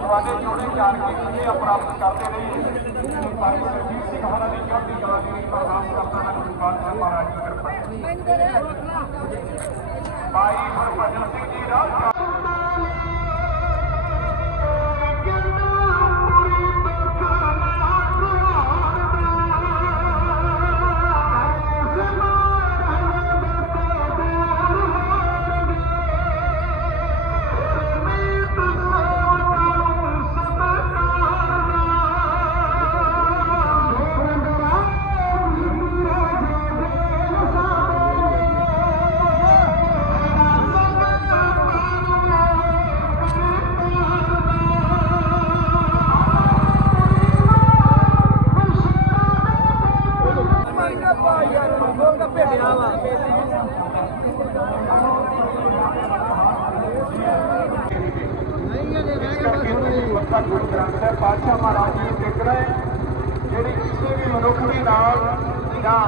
ਤੁਹਾਡੇ ਜੋੜੇ ਚਾਰ ਕੇ ਖੁਸ਼ੀਆਂ ਪ੍ਰਾਪਤ ਕਰਦੇ ਰਹੀਏ ਭਾਈ ਸਰਜੀਤ ਸਿੰਘ ਹਰਾਂ ਦੀ ਚੜ੍ਹਦੀ ਕਲਾ ਦੀ ਪ੍ਰਧਾਨ ਕਰਤਾ ਹੈ ਗੁਰਬਾਣੀ ਮਹਾਰਾਜ ਦੀ ਕਿਰਪਾ ਭਾਈ ਹਰਭਜਨ ਸਿੰਘ ਜੀ ਰਾਜ ਮਨੁੱਖ ਦੇ ਨਾਲ ਜਾਂ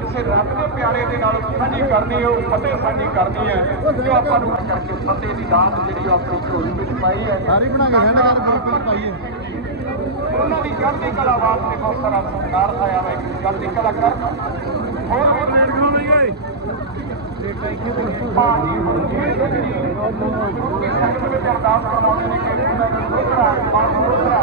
ਕਿਸੇ ਰੱਬ ਦੇ ਪਿਆਰੇ ਦੇ ਨਾਲ ਸਾਂਝੀ ਕਰਨੀ ਹੈ ਉਹ ਫਤਿਹ ਸਾਂਝੀ ਕਰਨੀ ਹੈ ਜੋ ਆਪਾਂ ਨੂੰ ਕਰਕੇ ਫਤਿਹ ਦੀ ਦਾਤ ਜਿਹੜੀ ਉਹ ਆਪਣੀ ਝੋਲੀ ਵਿੱਚ ਪਾਈ ਹੈ। ਸਾਰੀ ਬਣਾ ਕੇ ਸੈਂਡ ਕਰ ਬਿਲਕੁਲ ਪਾਈਏ ਉਹਨਾਂ ਦੀ ਚੜ੍ਹਦੀ ਕਲਾ ਵਾਸਤੇ ਬਹੁਤ ਸਾਰਾ ਸਤਿਕਾਰ ਆਇਆ ਹੈ ਚੜ੍ਹਦੀ ਕਲਾ ਕਰ। ਹੋਰ ਹੋਰ ਰੇਡ ਖਾਵਾਂਗੇ ਭਾਜੀ ਹੁਣ ਜਿਹੜੀ ਗੁਰੂ ਕੀ ਸੰਗਤ ਵਿੱਚ ਅਰਦਾਸ ਕਰਾਉਂਦੇ ਨੇ ਕਿ ਉਹਨਾਂ ਨੂੰ ਲੋਧਰਾ ਮਾਨ ਲੋਧਰਾ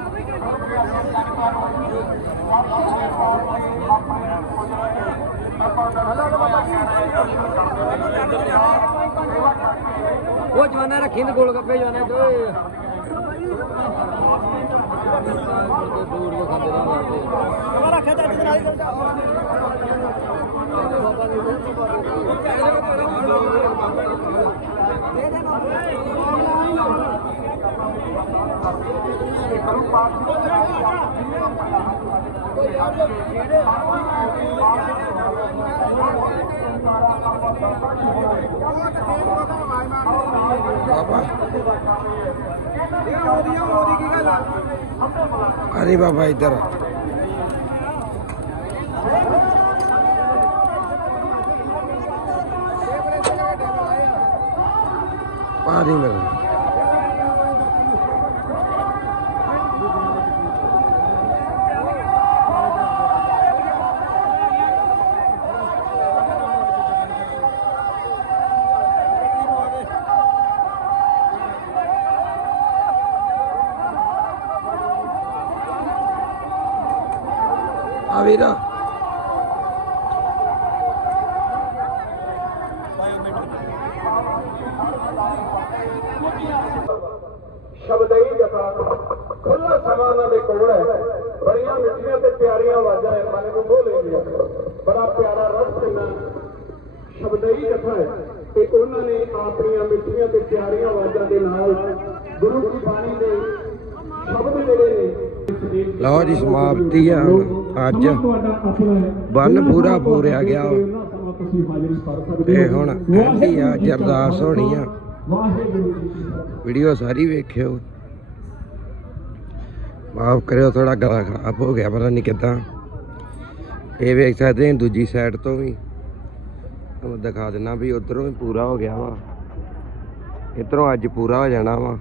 ਉਹ ਜਵਾਨਾ ਰੱਖੀ ਨੇ ਗੋਲ ਗੱਪੇ ਜਵਾਨਾ ਤੇ ਦੂਰ ਉਹ ਖਾਂਦੇ ਰਹਿੰਦੇ ਰੱਖਿਆ ਤਾਂ ਅੱਜ ਨਾਲ ਬਾਬਾ ਅਰੇ ਬਾਬਾ ਇੱਧਰ ਪਾਣੀ ਮਿਲ ਆ ਵੀਰਾ ਸ਼ਬਦਈ ਜਪਾ ਖੁੱਲਾ ਸਮਾਂ ਉਹਨਾਂ ਦੇ ਕੋਲ ਹੈ। ਬੜੀਆਂ ਮਿੱਠੀਆਂ ਤੇ ਪਿਆਰੀਆਂ ਆਵਾਜ਼ਾਂ ਹੈ ਮਨ ਨੂੰ ਮੋਹ ਲੈਂਦੀਆਂ ਬੜਾ ਪਿਆਰਾ ਰਸ ਇਹਨਾਂ ਸ਼ਬਦਈ ਜਪਾ ਹੈ ਤੇ ਉਹਨਾਂ ਨੇ ਆਪਣੀਆਂ ਮਿੱਠੀਆਂ ਤੇ ਪਿਆਰੀਆਂ ਆਵਾਜ਼ਾਂ ਦੇ ਨਾਲ ਗੁਰੂ ਦੀ ਬਾਣੀ ਲਓ ਜੀ, ਸਮਾਪਤੀ ਆ ਅੱਜ। ਬੰਨ ਪੂਰਾ ਪੂਰਿਆ ਗਿਆ। ਤੇ ਹੁਣ ਐਂਡੀ ਆ, ਜਰਦਾਸ ਹੋਣੀ ਆ। ਵੀਡੀਓ ਸਾਰੀ ਵੇਖਿਓ। ਮਾਫ ਕਰਿਓ ਥੋੜਾ ਗਲਾ ਖਰਾਬ ਹੋ ਗਿਆ, ਪਤਾ ਨਹੀਂ ਕਿਦਾਂ। ਇਹ ਵੇਖ ਸਕਦੇ ਹਾਂ ਦੂਜੀ ਸਾਈਡ ਤੋਂ ਵੀ। ਤੁਹਾਨੂੰ ਦਿਖਾ ਦਿੰਨਾ ਵੀ ਉਧਰੋਂ ਵੀ ਪੂਰਾ ਹੋ ਗਿਆ ਵਾ। ਇਧਰੋਂ ਅੱਜ ਪੂਰਾ ਹੋ ਜਾਣਾ ਵਾ।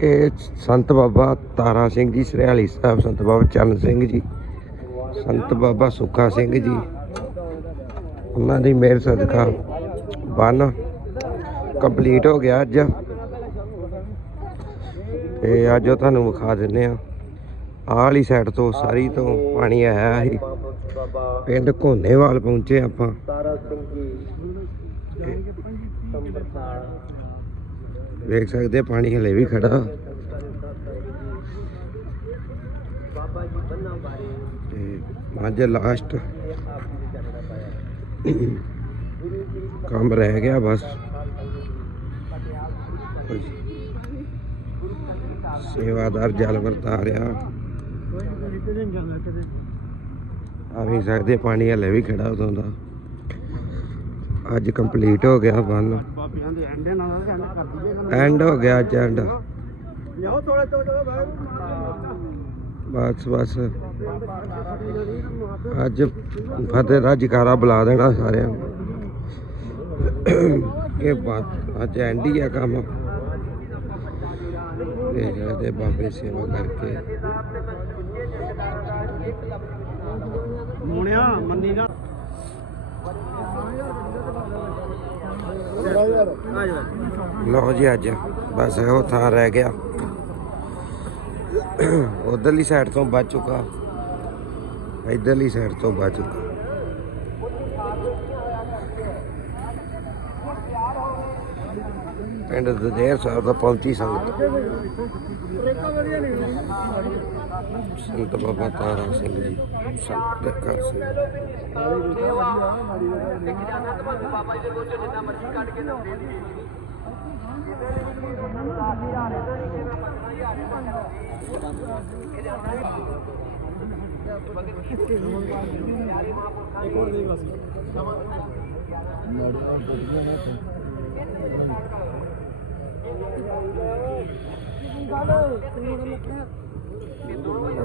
ਇਹ ਸੰਤ ਬਾਬਾ ਤਾਰਾ ਸਿੰਘ ਜੀ, ਸਰਿਆਲੀ ਸਾਹਿਬ ਸੰਤ ਬਾਬਾ ਚਰਨ ਸਿੰਘ ਜੀ, ਸੰਤ ਬਾਬਾ ਸੁੱਖਾ ਸਿੰਘ ਜੀ। ਉਹਨਾਂ ਦੀ ਮਿਹਰ ਸਦਕਾ ਬੰਨ ਕੰਪਲੀਟ ਹੋ ਗਿਆ ਅੱਜ। ਤੇ ਅੱਜ ਉਹ ਤੁਹਾਨੂੰ ਵਿਖਾ ਦਿੰਨੇ ਆ ਆਹ ਵਾਲੀ ਸਾਈਡ ਤੋਂ ਸਾਰੀ ਤੋਂ ਪਾਣੀ ਆਇਆ ਸੀ। ਪਿੰਡ ਘੋਨੇਵਾਲ ਪਹੁੰਚੇ ਆਪਾਂ। ਤਾਰਾ ਸਿੰਘ ਜੀ ਵੇਖ ਸਕਦੇ ਪਾਣੀ ਹਲੇ ਵੀ ਖੜਾ। ਬਾਬਾ ਜੀ ਬੰਨਾ ਬਾਰੇ। ਤੇ ਅੱਜ ਲਾਸਟ ਕੰਮ ਰਹਿ ਗਿਆ ਬਸ। ਸੇਵਾਦਾਰ ਜਲ ਵਰਤਾ ਰਿਹਾ ਆ ਵੀ ਸਕਦੇ ਪਾਣੀ ਹਲੇ ਵੀ ਖੜਾ ਉਦੋਂ ਦਾ। ਅੱਜ ਕੰਪਲੀਟ ਹੋ ਗਿਆ ਬੰਨ। ਐਂਡੇ ਨਾਲ ਐਂਡ ਕਰ ਦਈਏ ਐਂਡ ਹੋ ਗਿਆ ਅੱਜ ਐਂਡ ਲਿਆਓ ਥੋੜੇ ਬਾਹਰ। ਬਸ ਬਸ। ਅੱਜ ਫਤਿਹ ਦਾ ਜਕਾਰਾ ਬੁਲਾ ਦੇਣਾ ਸਾਰਿਆਂ ਨੂੰ। ਇਹ ਬਾਤ ਅੱਜ ਐਂਡ ਹੀ ਆ ਕੰਮ। ਇਹ ਜਿਹੜੇ ਬਾਬੇ ਸੇਵਾ ਕਰਕੇ। ਮੋਣਿਆ ਮੰਨੀ ਨਾ। ਲਓ ਜੀ ਅੱਜ ਬਸ ਇਹੋ ਥਾਂ ਰਹਿ ਗਿਆ। ਉਧਰਲੀ ਸਾਈਡ ਤੋਂ ਬਚ ਚੁੱਕਾ। ਇਧਰਲੀ ਸਾਈਡ ਤੋਂ ਬਚ ਚੁੱਕਾ। ਪਿੰਡ ਦਦੇਰ ਸਾਹਿਬ ਦਾ ਪਹੁੰਚੀ ਸੰਗਤ। ਸੰਤ ਬਾਬਾ ਤਾਰਾ ਸਿੰਘ ਜੀ ਸੰਤ ਕਰ ਸਿੰਘ।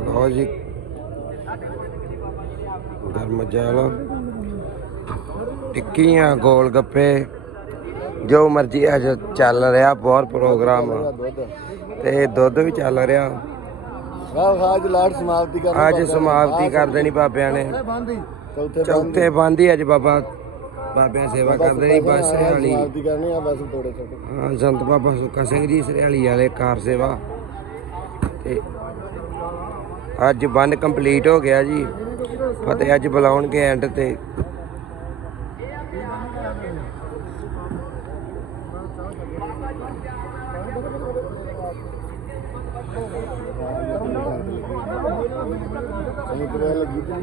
ਲਓ ਜੀ। ਟਿੱਕੀਆਂ ਗੋਲ ਗੱਪੇ। ਜੋ ਮਰਜ਼ੀ ਅੱਜ ਚੱਲ ਰਿਹਾ ਬਹੁਤ ਪ੍ਰੋਗਰਾਮ ਤੇ ਦੁੱਧ ਵੀ ਚੱਲ ਰਿਹਾ। ਅੱਜ ਲਾਟ ਸਮਾਪਤੀ ਕਰ ਅੱਜ ਸਮਾਪਤੀ ਕਰ ਦੇਣੀ ਬਾਬਿਆਂ ਨੇ। ਚੌਥੇ ਬੰਦੀ ਅੱਜ ਬਾਬਾ ਬਾਬਿਆਂ ਸੇਵਾ ਕਰਦੇ ਨਹੀਂ ਬਸ ਸਰਿਆਲੀ ਸਮਾਪਤੀ ਕਰਨੀ ਆ ਬਸ ਥੋੜੇ ਥੋੜੇ ਹਾਂ ਸੰਤ ਬਾਬਾ ਸੁੱਖਾ ਸਿੰਘ ਜੀ ਸਰਿਆਲੀ ਵਾਲੇ ਕਾਰ ਸੇਵਾ। ਤੇ ਅੱਜ ਬੰਨ ਕੰਪਲੀਟ ਹੋ ਗਿਆ ਜੀ। ਫਤਿਹ ਅੱਜ ਬੁਲਾਉਣਗੇ ਐਂਡ ਤੇ। ਇਹ ਲੱਗੀ ਤੇ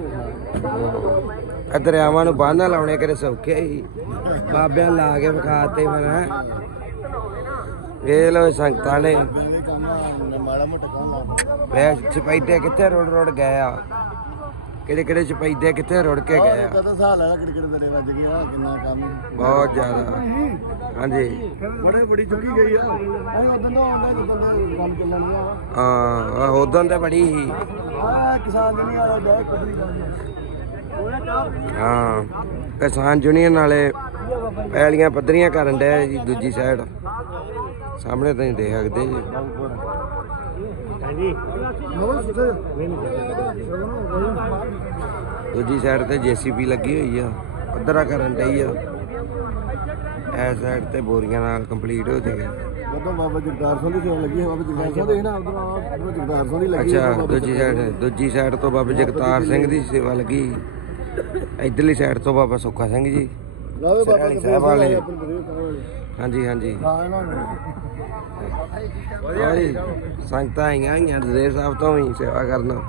ਦਰਿਆਵਾਂ ਨੂੰ ਬੰਨ ਲਾਉਣੇ ਕਿਤੇ ਸੌਖੇ ਹੀ। ਬਾਬਿਆਂ ਲਾ ਕੇ ਵਿਖਾਤੇ ਫਿਰ ਹੈਂ। ਵੇਖ ਲੋ ਸੰਗਤਾਂ ਨੇ। ਇਹ ਵੇ ਚਪੈਦੇ ਕਿੱਥੇ ਰੋੜ ਰੋੜ ਗਏ ਆ? ਕਿਹੜੇ ਕਿਹੜੇ ਚਪੈਦੇ ਕਿੱਥੇ ਰੁੜ ਕੇ ਗਏ ਆ? ਕਦੋਂ ਸਾਲ ਆ ਕਿਹੜੇ ਕਿਹੜੇ ਦਰੇ ਵੱਜ ਗਿਆ ਕਿੰਨਾ ਕੰਮ ਬਹੁਤ ਜ਼ਿਆਦਾ। ਹਾਂਜੀ। ਬੜੇ ਬੜੀ ਚੁੱਕੀ ਗਈ ਆ। ਅਸੀਂ ਉਦੋਂ ਦਾ ਆਉਂਦਾ ਜਦੋਂ ਦਾ ਕੰਮ ਚੱਲਣ ਡਿਆ ਵਾ। ਹਾਂ ਉਦੋਂ ਤੇ ਬੜੀ ਸੀ। ਆ ਕਿਸਾਨ ਜਨੀ ਵਾਲਾ ਬੈਗ ਕੱਢੀ ਜਾਂਦੇ ਹਾਂ। ਕਿਸਾਨ ਯੂਨੀਅਨ ਵਾਲੇ ਪੈਲੀਆਂ ਪੱਧਰੀਆਂ ਕਰਨ ਡਿਆ ਜੀ ਦੂਜੀ ਸਾਈਡ ਸਾਹਮਣੇ ਤੁਸੀਂ ਦੇਖ ਸਕਦੇ ਜੀ। ਦੂਜੀ ਸਾਈਡ ਤੇ ਜੀਸੀਬੀ ਲੱਗੀ ਹੋਈ ਆ ਪੱਧਰਾ ਕਰਨ ਡਈ ਆ। ਐਸ ਸਾਈਡ ਤੇ ਬੋਰੀਆਂ ਨਾਲ ਕੰਪਲੀਟ ਹੋ ਜਾਏਗਾ। ਜਦੋਂ ਬਾਬਾ ਜਗਦਾਰ ਸਿੰਘ ਦੀ ਸੇਵਾ ਲੱਗੀ ਹੈ ਬਾਬਾ ਜਗਦਾਰ ਸਿੰਘ ਦੇ ਨਾ ਉਧਰ ਜਗਦਾਰ ਸਿੰਘ ਦੀ ਲੱਗੀ ਅੱਛਾ ਦੂਜੀ ਸਾਈਡ ਦੂਜੀ ਸਾਈਡ ਤੋਂ ਬਾਬਾ ਜਗਤਾਰ ਸਿੰਘ ਦੀ ਸੇਵਾ ਲੱਗੀ। ਇਧਰਲੀ ਸਾਈਡ ਤੋਂ ਬਾਬਾ ਸੁੱਖਾ ਸਿੰਘ ਜੀ। ਲਾਵੇ ਬਾਬਾ ਸਰਾਲੀ ਸਾਹਿਬ ਵਾਲੇ। ਹਾਂਜੀ ਹਾਂਜੀ। ਹਾਂ ਇਹਨਾਂ ਨੂੰ। ਓਏ ਸੰਗਤਾਂ ਆਈਆਂ ਹੋਈਆਂ ਦਜ਼ੇਰ ਸਾਹਿਬ ਤੋਂ ਵੀ ਸੇਵਾ ਕਰਨ।